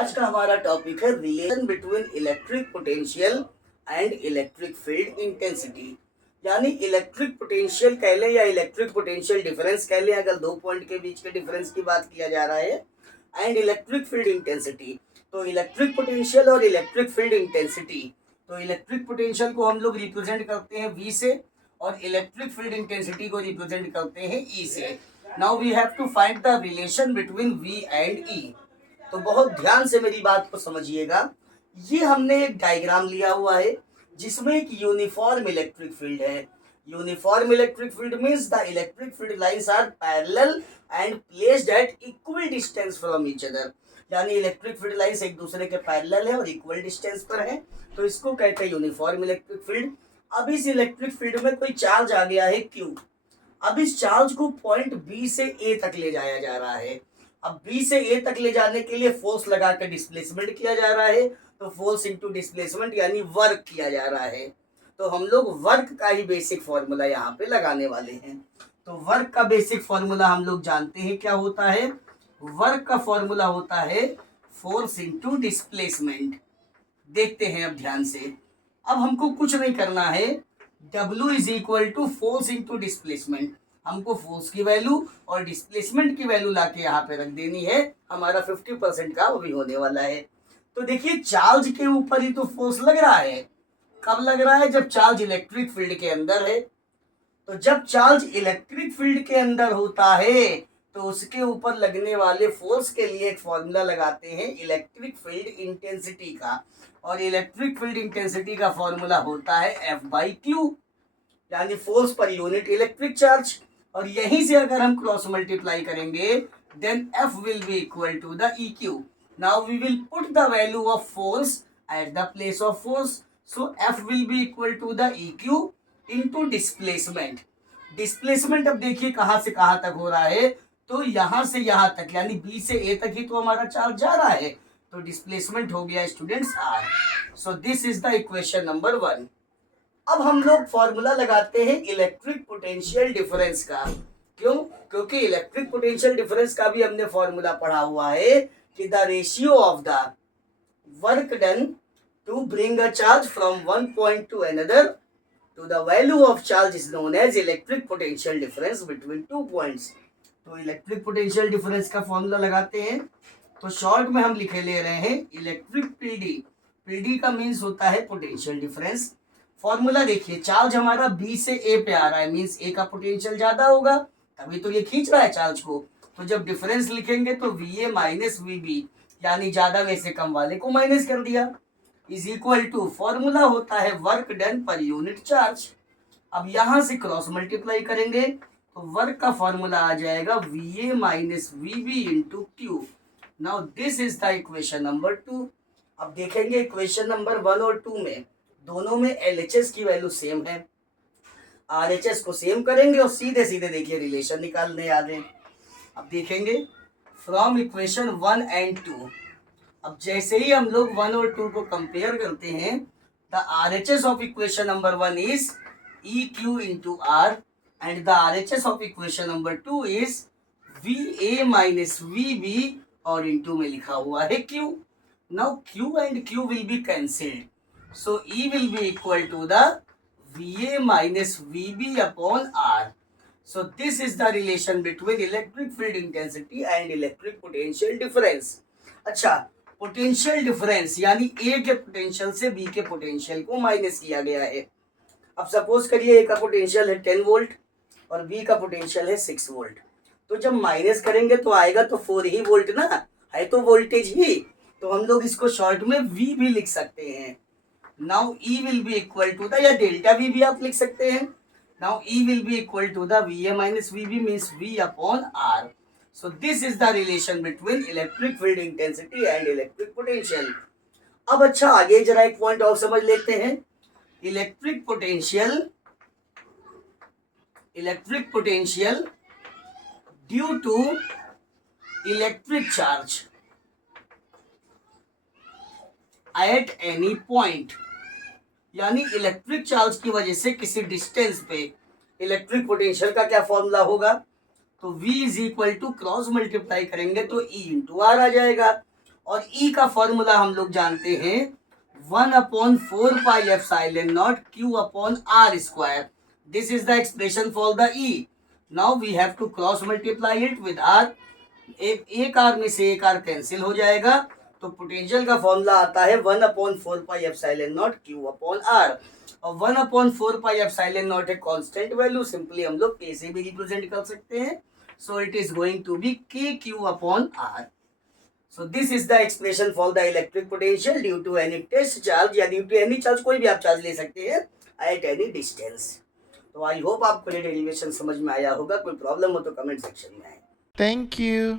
आज का हमारा टॉपिक है relation between electric potential and electric field intensity. यानी इलेक्ट्रिक पोटेंशियल कह ले या इलेक्ट्रिक पोटेंशियल डिफरेंस कह ले, अगर दो पॉइंट के बीच के डिफरेंस की बात किया जा रहा है, एंड इलेक्ट्रिक फील्ड इंटेंसिटी। तो इलेक्ट्रिक पोटेंशियल और इलेक्ट्रिक फील्ड इंटेंसिटी, तो इलेक्ट्रिक पोटेंशियल को हम लोग रिप्रेजेंट करते हैं V से और इलेक्ट्रिक फील्ड इंटेंसिटी को रिप्रेजेंट करते हैं E से। Now we have to find the relation between V and E। तो बहुत ध्यान से मेरी बात को समझिएगा। ये हमने एक डायग्राम लिया हुआ है जिसमें एक यूनिफॉर्म इलेक्ट्रिक फील्ड है। Uniform electric field means the electric field lines are parallel and placed at equal distance from each other. यानी इलेक्ट्रिक फील्ड लाइंस एक दूसरे के पैरेलल है और इक्वल डिस्टेंस पर है, तो इसको कहते हैं यूनिफॉर्म इलेक्ट्रिक फील्ड। अब इस इलेक्ट्रिक फील्ड में कोई चार्ज आ गया है Q। अब इस चार्ज को पॉइंट B से A तक ले जाया जा रहा है। अब B से A तक ले जाने के लिए फोर्स लगा कर डिस्प्लेसमेंट किया जा रहा है, तो फोर्स इनटू डिस्प्लेसमेंट यानी वर्क किया जा रहा है। तो हम लोग वर्क का ही बेसिक फॉर्मूला यहाँ पे लगाने वाले हैं। तो वर्क का बेसिक फॉर्मूला हम लोग जानते हैं क्या होता है। वर्क का फॉर्मूला होता है फोर्स इनटू डिस्प्लेसमेंट। देखते हैं अब ध्यान से। अब हमको कुछ नहीं करना है, W is equal to force into displacement. हमको फोर्स की वैल्यू और डिस्प्लेसमेंट की वैल्यू लाके यहाँ पे रख देनी है। हमारा 50% का वो भी होने वाला है। तो देखिए चार्ज के ऊपर ही तो फोर्स लग रहा है। कब लग रहा है? जब चार्ज इलेक्ट्रिक फील्ड के अंदर है। तो जब चार्ज इलेक्ट्रिक फील्ड के अंदर होता है तो उसके ऊपर लगने वाले फोर्स के लिए एक फॉर्मूला लगाते हैं इलेक्ट्रिक फील्ड इंटेंसिटी का, और इलेक्ट्रिक फील्ड इंटेंसिटी का फॉर्मूला होता है F/Q, यानी force per unit electric charge. और यहीं से अगर हम क्रॉस मल्टीप्लाई करेंगे then F will be equal to the EQ। Now we will put the value of force at the place of force, so F will be equal to the EQ into displacement. Displacement अब देखिए कहां से कहां तक हो रहा है, तो यहां से यहां तक, यानी B से A तक ही तो हमारा चार्ज जा रहा है, तो डिस्प्लेसमेंट हो गया students R। So this is the equation number 1। अब हम लोग फॉर्मूला लगाते हैं इलेक्ट्रिक पोटेंशियल डिफरेंस का। क्यों? क्योंकि इलेक्ट्रिक पोटेंशियल डिफरेंस का भी हमने फॉर्मूला पढ़ा हुआ है कि the ratio of the work done to bring a charge from one point to another to the value of charge is known as electric potential difference between two points. तो electric potential difference का formula लगाते हैं, तो short में हम लिखे ले रहे हैं इलेक्ट्रिक PD। PD का मीन्स होता है पोटेंशियल डिफरेंस। फॉर्मूला देखिए, चार्ज हमारा B से A पे आ रहा है, मीन्स A का पोटेंशियल ज्यादा होगा, तभी तो ये खींच रहा है चार्ज को। तो जब डिफरेंस लिखेंगे तो VA माइनस VB, यानी ज्यादा में से कम वाले को माइनस कर दिया, इज इक्वल टू फॉर्मूला होता है work done per unit charge. अब यहां से क्रॉस मल्टीप्लाई करेंगे तो वर्क का फॉर्मूला आ जाएगा VA minus VB into Q। Now this is the equation number 2। अब देखेंगे इक्वेशन नंबर 1 और 2 में दोनों में LHS की वैल्यू सेम है। RHS को सेम करेंगे और सीधे सीधे देखिए रिलेशन निकालने आ गए। अब देखेंगे फ्रॉम इक्वेशन 1 एंड 2। अब जैसे ही हम लोग 1 और 2 को कंपेयर करते हैं, the RHS of equation number 1 is EQ into R and the RHS of equation number 2 is VA minus VB और इंटू में लिखा हुआ है Q। Now Q and Q will be cancelled, so E will be equal to the VA minus VB upon R. So this is the relation between electric field intensity and electric potential difference. अच्छा, potential difference यानी A के potential से B के potential को minus किया गया है। अब सपोज करिए A का पोटेंशियल है 10 वोल्ट और B का पोटेंशियल है 6 वोल्ट। तो जब माइनस करेंगे तो आएगा तो 4 ही वोल्ट ना, है तो वोल्टेज ही। तो हम लोग इसको शॉर्ट में V भी लिख सकते हैं। Now E will be equal to the, या डेल्टा V भी आप लिख सकते हैं। Now E will be equal to the VA minus VB means V upon R. So this is the relation between electric field intensity and electric potential. अब अच्छा आगे जरा एक पॉइंट और समझ लेते हैं। Electric potential due to electric charge at any point, यानी इलेक्ट्रिक चार्ज की वजह से किसी डिस्टेंस पे इलेक्ट्रिक पोटेंशियल का क्या फॉर्मूला होगा? तो V is equal to cross multiply करेंगे तो E इंटू आर आ जाएगा। और E का फॉर्मूला हम लोग जानते हैं 1/4 pi epsilon naught Q upon R square. This is the expression for the E। Now we have to cross multiply it with R। एक आर में से एक आर कैंसिल हो जाएगा, तो पोटेंशियल का फॉर्मूला आता है 1/4 pi epsilon naught Q upon R। और 1/4 पाई एप्सिलॉन नॉट है कांस्टेंट वैल्यू, सिंपली हम लोग K से भी रिप्रेजेंट कर सकते हैं। So it is going to be KQ upon R। So this is the expression for the electric potential due to any test charge या due to any charge, कोई भी आप चार्ज ले सकते हैं at any distance। तो I hope आपको ये डेरिवेशन समझ में आया होगा। कोई प्रॉब्लम हो तो कमेंट सेक्शन में आए। Thank you.